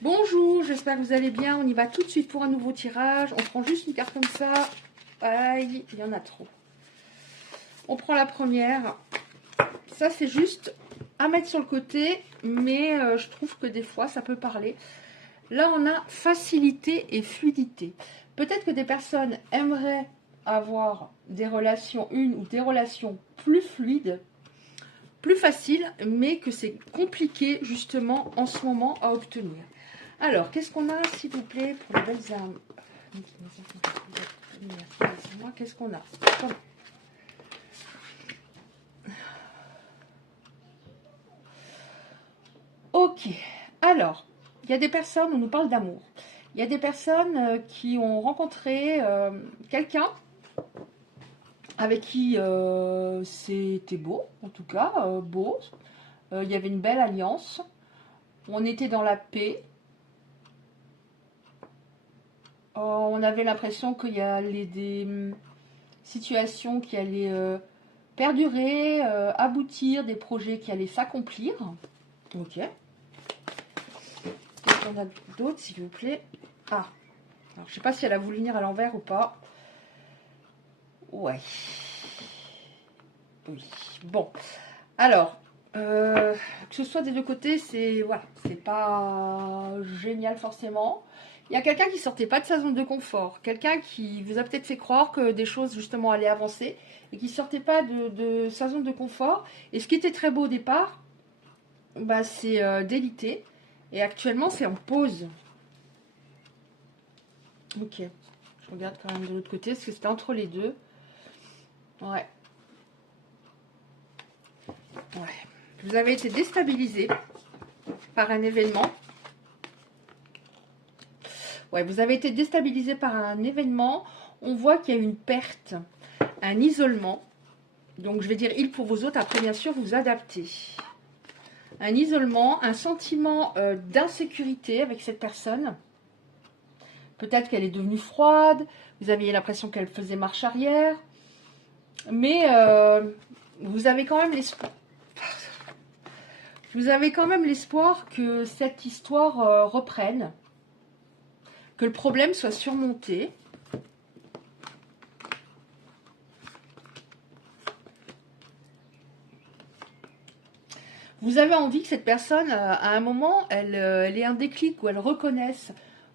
Bonjour, j'espère que vous allez bien. On y va tout de suite pour un nouveau tirage. On prend juste une carte comme ça. Aïe, il y en a trop. On prend la première. Ça, c'est juste à mettre sur le côté, mais je trouve que des fois, ça peut parler. Là, on a facilité et fluidité. Peut-être que des personnes aimeraient avoir des relations, une ou des relations plus fluides, plus faciles, mais que c'est compliqué justement en ce moment à obtenir. Alors, qu'est-ce qu'on a, s'il vous plaît, pour les belles âmes? Qu'est-ce qu'on a? Ok, alors, il y a des personnes, on nous parle d'amour. Il y a des personnes qui ont rencontré quelqu'un avec qui c'était beau, en tout cas, beau. Il y avait une belle alliance. On était dans la paix. On avait l'impression qu'il y allait des situations qui allaient perdurer, aboutir, des projets qui allaient s'accomplir. Ok. Qu'est-ce qu'on a d'autre, s'il vous plaît? Ah, alors, je ne sais pas si elle a voulu venir à l'envers ou pas. Ouais. Oui. Bon. Alors, que ce soit des deux côtés, c'est voilà, c'est pas génial forcément. Il y a quelqu'un qui sortait pas de sa zone de confort, quelqu'un qui vous a peut-être fait croire que des choses justement allaient avancer et qui sortait pas de sa zone de confort. Et ce qui était très beau au départ, bah, c'est délité. Et actuellement, c'est en pause. Ok. Je regarde quand même de l'autre côté parce que c'était entre les deux. Ouais. Ouais. Vous avez été déstabilisé par un événement. Ouais, vous avez été déstabilisé par un événement. On voit qu'il y a une perte, un isolement. Donc, je vais dire il pour vos autres. Après, bien sûr, vous adaptez. Un isolement, un sentiment d'insécurité avec cette personne. Peut-être qu'elle est devenue froide. Vous aviez l'impression qu'elle faisait marche arrière. Mais vous avez quand même l'espoir. Vous avez quand même l'espoir que cette histoire reprenne. Que le problème soit surmonté. Vous avez envie que cette personne, à un moment, elle ait un déclic où elle reconnaisse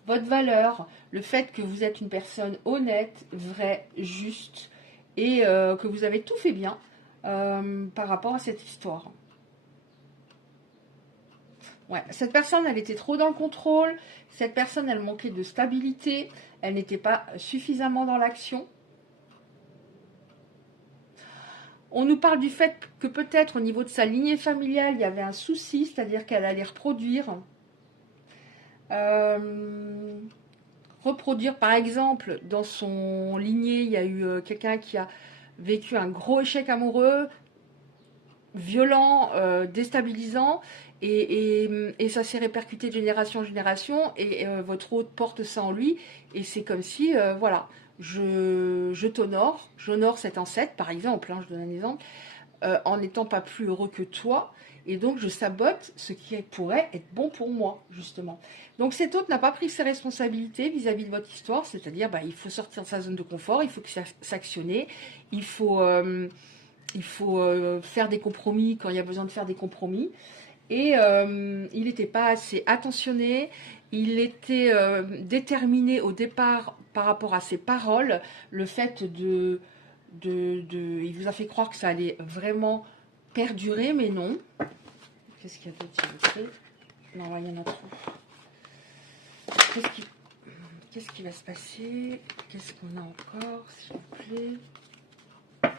votre valeur, le fait que vous êtes une personne honnête, vraie, juste, et que vous avez tout fait bien par rapport à cette histoire. Ouais, cette personne, elle était trop dans le contrôle, cette personne, elle manquait de stabilité, elle n'était pas suffisamment dans l'action. On nous parle du fait que peut-être au niveau de sa lignée familiale, il y avait un souci, c'est-à-dire qu'elle allait reproduire. Reproduire, par exemple, dans son lignée, il y a eu quelqu'un qui a vécu un gros échec amoureux, violent, déstabilisant, et ça s'est répercuté de génération en génération, et votre hôte porte ça en lui, et c'est comme si, voilà, je t'honore, j'honore cet ancêtre, par exemple, hein, je donne un exemple, en n'étant pas plus heureux que toi, et donc je sabote ce qui pourrait être bon pour moi, justement. Donc cet hôte n'a pas pris ses responsabilités vis-à-vis de votre histoire, c'est-à-dire bah, il faut sortir de sa zone de confort, il faut s'actionner, il faut, faire des compromis quand il y a besoin de faire des compromis. Et il n'était pas assez attentionné, il était déterminé au départ par rapport à ses paroles, le fait il vous a fait croire que ça allait vraiment perdurer, mais non. Qu'est-ce qu'il y a d'autre? Non, il y en a trop. Qu'est-ce qui va se passer? Qu'est-ce qu'on a encore, s'il vous plaît?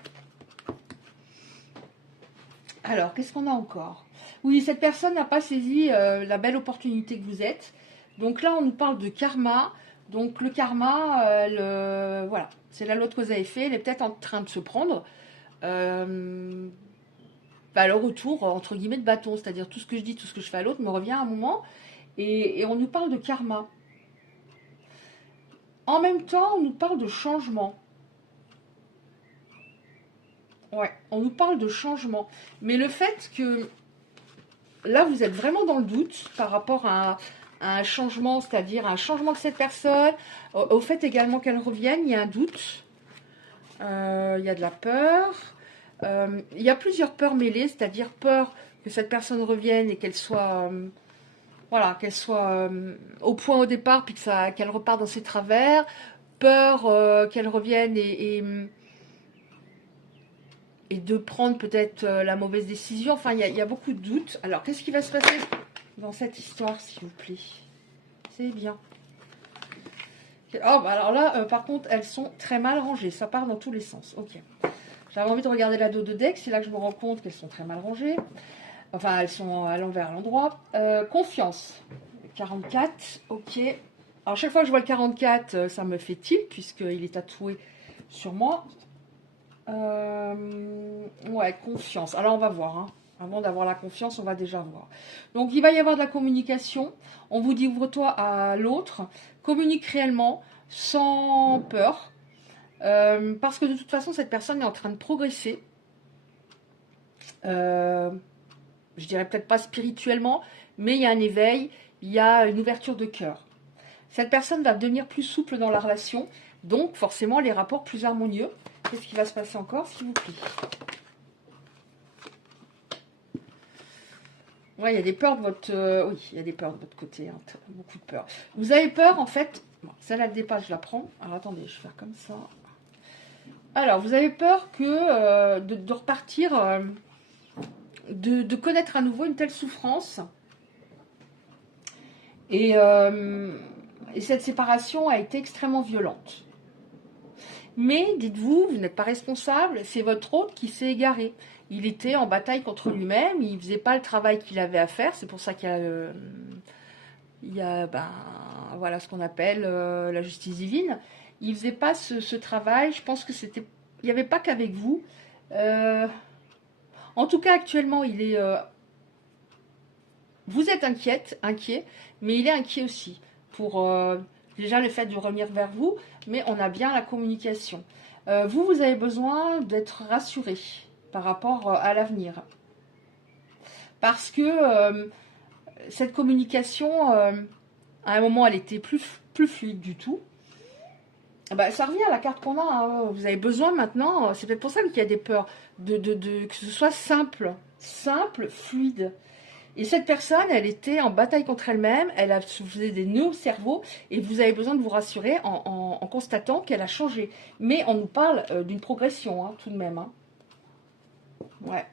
Alors, qu'est-ce qu'on a encore? Oui, cette personne n'a pas saisi la belle opportunité que vous êtes. Donc là, on nous parle de karma. Donc le karma, voilà, c'est la loi de cause à effet. Elle est peut-être en train de se prendre le retour, entre guillemets, de bâton. C'est-à-dire tout ce que je dis, tout ce que je fais à l'autre me revient à un moment. Et on nous parle de karma. En même temps, on nous parle de changement. Ouais, on nous parle de changement. Mais le fait que là, vous êtes vraiment dans le doute par rapport à à un changement, c'est-à-dire un changement de cette personne, au fait également qu'elle revienne, il y a un doute, il y a de la peur, il y a plusieurs peurs mêlées, c'est-à-dire peur que cette personne revienne et qu'elle soit, voilà, qu'elle soit au point au départ, puis qu'elle repart dans ses travers, peur qu'elle revienne et de prendre peut-être la mauvaise décision. Enfin, il y a beaucoup de doutes. Alors, qu'est-ce qui va se passer dans cette histoire, s'il vous plaît? C'est bien. Oh, bah alors là, par contre, elles sont très mal rangées. Ça part dans tous les sens. Ok. J'avais envie de regarder la dos de deck. C'est là que je me rends compte qu'elles sont très mal rangées. Enfin, elles sont à l'envers, à l'endroit. Confiance. 44. Ok. Alors, chaque fois que je vois le 44, ça me fait tilt, puisqu'il est tatoué sur moi. Ouais, confiance. Alors, on va voir. Hein. Avant d'avoir la confiance, on va déjà voir. Donc, il va y avoir de la communication. On vous dit, ouvre-toi à l'autre. Communique réellement, sans peur. Parce que de toute façon, cette personne est en train de progresser. Je dirais peut-être pas spirituellement, mais il y a un éveil, il y a une ouverture de cœur. Cette personne va devenir plus souple dans la relation, donc forcément les rapports plus harmonieux. Qu'est-ce qui va se passer encore, s'il vous plaît? Ouais, il y a des peurs de votre... oui, il y a des peurs de votre côté, hein, beaucoup de peurs. Vous avez peur, en fait... Bon, celle-là, de départ, je la prends. Alors, attendez, je vais faire comme ça. Alors, vous avez peur que de repartir... de connaître à nouveau une telle souffrance. Et cette séparation a été extrêmement violente. Mais dites-vous, vous n'êtes pas responsable, c'est votre hôte qui s'est égaré. Il était en bataille contre lui-même, il ne faisait pas le travail qu'il avait à faire, c'est pour ça qu'il y a voilà ce qu'on appelle la justice divine. Il ne faisait pas ce travail, je pense que c'était... Il n'y avait pas qu'avec vous. En tout cas, actuellement, il est... vous êtes inquiet, mais il est inquiet aussi pour déjà le fait de revenir vers vous, mais on a bien la communication. Vous avez besoin d'être rassuré par rapport à l'avenir. Parce que cette communication, à un moment, elle était plus fluide du tout. Bah, ça revient à la carte qu'on a. Hein. Vous avez besoin maintenant, c'est peut-être pour ça qu'il y a des peurs, que ce soit simple, fluide. Et cette personne, elle était en bataille contre elle-même, elle faisait des nœuds au cerveau, et vous avez besoin de vous rassurer en constatant qu'elle a changé. Mais on nous parle d'une progression, hein, tout de même. Hein. Ouais.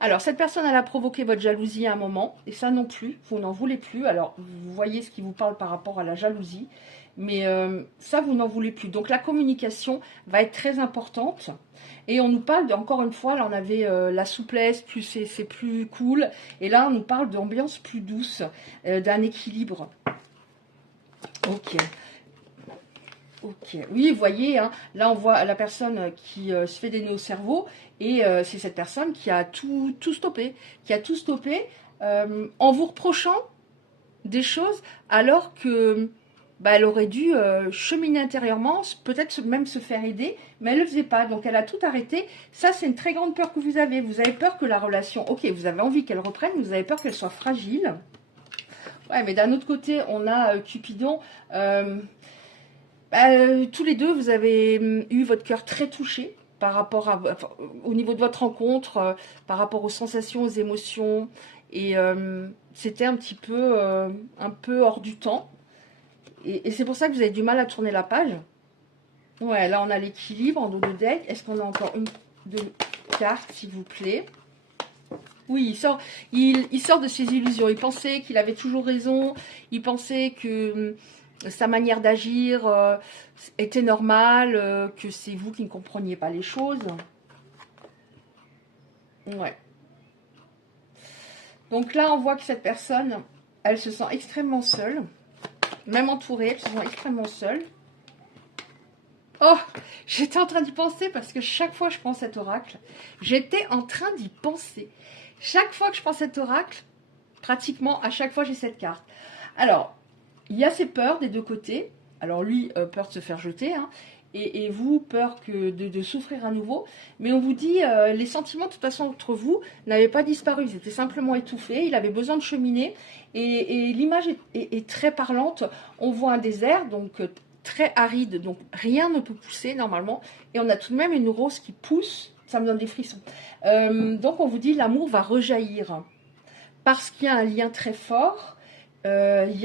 Alors, cette personne, elle a provoqué votre jalousie à un moment, et ça non plus, vous n'en voulez plus. Alors, vous voyez ce qui vous parle par rapport à la jalousie, mais ça, vous n'en voulez plus. Donc, la communication va être très importante. Et on nous parle, encore une fois, là, on avait la souplesse, plus c'est plus cool. Et là, on nous parle d'ambiance plus douce, d'un équilibre. Ok. Ok, oui, vous voyez, hein, là on voit la personne qui se fait des nœuds au cerveau et c'est cette personne qui a tout stoppé, en vous reprochant des choses alors que bah, elle aurait dû cheminer intérieurement, peut-être même se faire aider, mais elle ne le faisait pas, donc elle a tout arrêté. Ça, c'est une très grande peur que vous avez peur que la relation, ok, vous avez envie qu'elle reprenne, mais vous avez peur qu'elle soit fragile. Ouais, mais d'un autre côté, on a Cupidon... tous les deux, vous avez eu votre cœur très touché par rapport au niveau de votre rencontre, par rapport aux sensations, aux émotions. Et c'était un peu hors du temps. Et c'est pour ça que vous avez du mal à tourner la page. Ouais, là on a l'équilibre en dos de deck. Est-ce qu'on a encore une, deux cartes, s'il vous plaît? Oui, il sort de ses illusions. Il pensait qu'il avait toujours raison. Il pensait que sa manière d'agir était normale, que c'est vous qui ne compreniez pas les choses. Ouais. Donc là, on voit que cette personne, elle se sent extrêmement seule. Même entourée, elle se sent extrêmement seule. Oh, j'étais en train d'y penser parce que chaque fois que je prends cet oracle, j'étais en train d'y penser. Chaque fois que je prends cet oracle, pratiquement à chaque fois j'ai cette carte. Alors, il y a ces peurs des deux côtés. Alors lui, peur de se faire jeter. Hein. et vous, peur que de souffrir à nouveau. Mais on vous dit, les sentiments, de toute façon, entre vous, n'avaient pas disparu. Ils étaient simplement étouffés. Il avait besoin de cheminer. Et l'image est très parlante. On voit un désert, donc très aride, donc rien ne peut pousser normalement. Et on a tout de même une rose qui pousse. Ça me donne des frissons. Donc on vous dit, l'amour va rejaillir. Parce qu'il y a un lien très fort. Il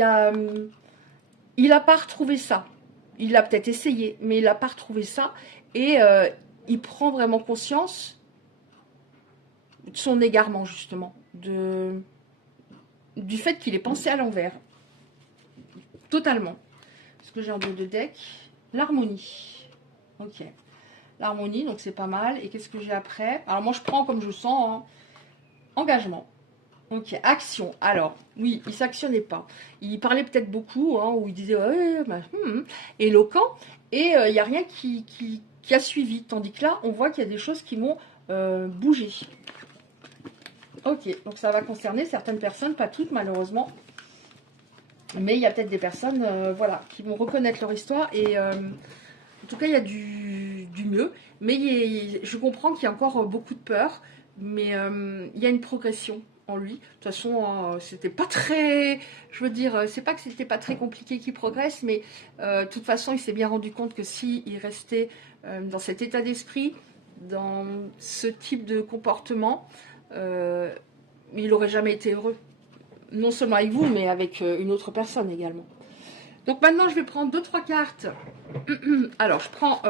n'a pas retrouvé ça. Il a peut-être essayé, mais il n'a pas retrouvé ça. Et il prend vraiment conscience de son égarement, justement. Du fait qu'il est pensé à l'envers. Totalement. Ce que j'ai en dos de deck. L'harmonie. Ok. L'harmonie, donc c'est pas mal. Et qu'est-ce que j'ai après? Alors moi, je prends comme je sens. Hein. Engagement. Ok, action. Alors, oui, il ne s'actionnait pas. Il parlait peut-être beaucoup, hein, où il disait ouais, bah, éloquent, et il n'y a rien qui a suivi. Tandis que là, on voit qu'il y a des choses qui vont bouger. Ok, donc ça va concerner certaines personnes, pas toutes malheureusement. Mais il y a peut-être des personnes voilà, qui vont reconnaître leur histoire. Et en tout cas, il y a du mieux. Mais je comprends qu'il y a encore beaucoup de peur. Mais il y a une progression en lui. De toute façon, c'était pas très... Je veux dire, c'est pas que c'était pas très compliqué qu'il progresse, mais de toute façon, il s'est bien rendu compte que s'il restait dans cet état d'esprit, dans ce type de comportement, il n'aurait jamais été heureux. Non seulement avec vous, mais avec une autre personne également. Donc maintenant, je vais prendre 2-3 cartes. Alors, je prends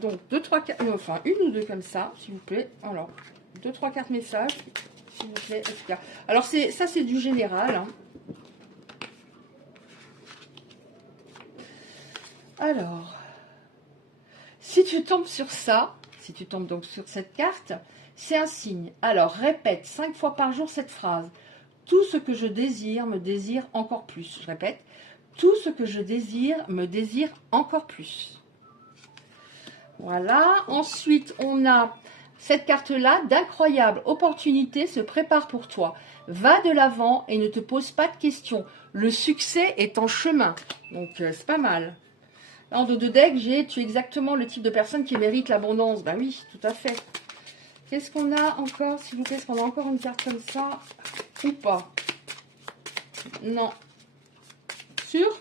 donc 2-3 cartes, enfin une ou deux comme ça, s'il vous plaît. Alors, 2-3 cartes messages, s'il vous plaît. Alors, ça, c'est du général. Hein. Alors, si tu tombes sur ça, si tu tombes donc sur cette carte, c'est un signe. Alors, répète 5 fois par jour cette phrase. Tout ce que je désire me désire encore plus. Je répète. Tout ce que je désire me désire encore plus. Voilà. Ensuite, on a cette carte-là. D'incroyables opportunités se préparent pour toi. Va de l'avant et ne te pose pas de questions. Le succès est en chemin. Donc, c'est pas mal. Là, en dos de deck, tu es exactement le type de personne qui mérite l'abondance. Ben oui, tout à fait. Qu'est-ce qu'on a encore, s'il vous plaît? Est-ce qu'on a encore une carte comme ça ou pas? Non. Sûr?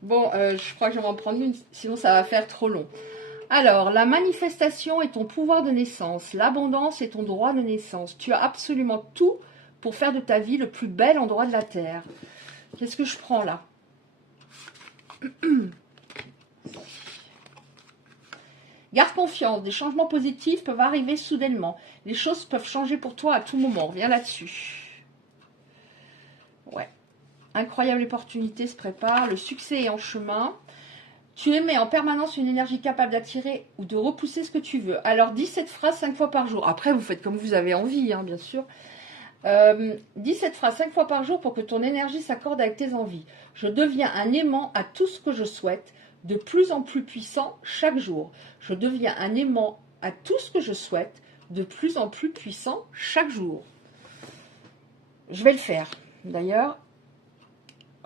Bon, je crois que je vais en prendre une, sinon ça va faire trop long. Alors, la manifestation est ton pouvoir de naissance. L'abondance est ton droit de naissance. Tu as absolument tout pour faire de ta vie le plus bel endroit de la Terre. Qu'est-ce que je prends là? Garde confiance, des changements positifs peuvent arriver soudainement. Les choses peuvent changer pour toi à tout moment. Reviens là-dessus. Ouais. Incroyable opportunité se prépare. Le succès est en chemin. Tu émets en permanence une énergie capable d'attirer ou de repousser ce que tu veux. Alors, dis cette phrase 5 fois par jour. Après, vous faites comme vous avez envie, hein, bien sûr. Dis cette phrase 5 fois par jour pour que ton énergie s'accorde avec tes envies. Je deviens un aimant à tout ce que je souhaite, de plus en plus puissant chaque jour. Je deviens un aimant à tout ce que je souhaite, de plus en plus puissant chaque jour. Je vais le faire. D'ailleurs,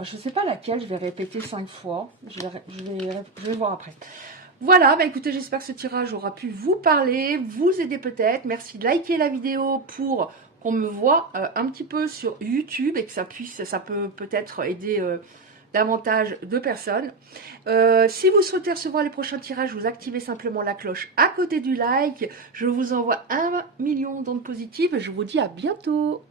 je ne sais pas laquelle, je vais répéter 5 fois. Je vais voir après. Voilà, bah écoutez, j'espère que ce tirage aura pu vous parler, vous aider peut-être. Merci de liker la vidéo pour qu'on me voit un petit peu sur YouTube et que ça peut peut-être aider davantage de personnes. Si vous souhaitez recevoir les prochains tirages, vous activez simplement la cloche à côté du like. Je vous envoie 1 million d'ondes positives et je vous dis à bientôt.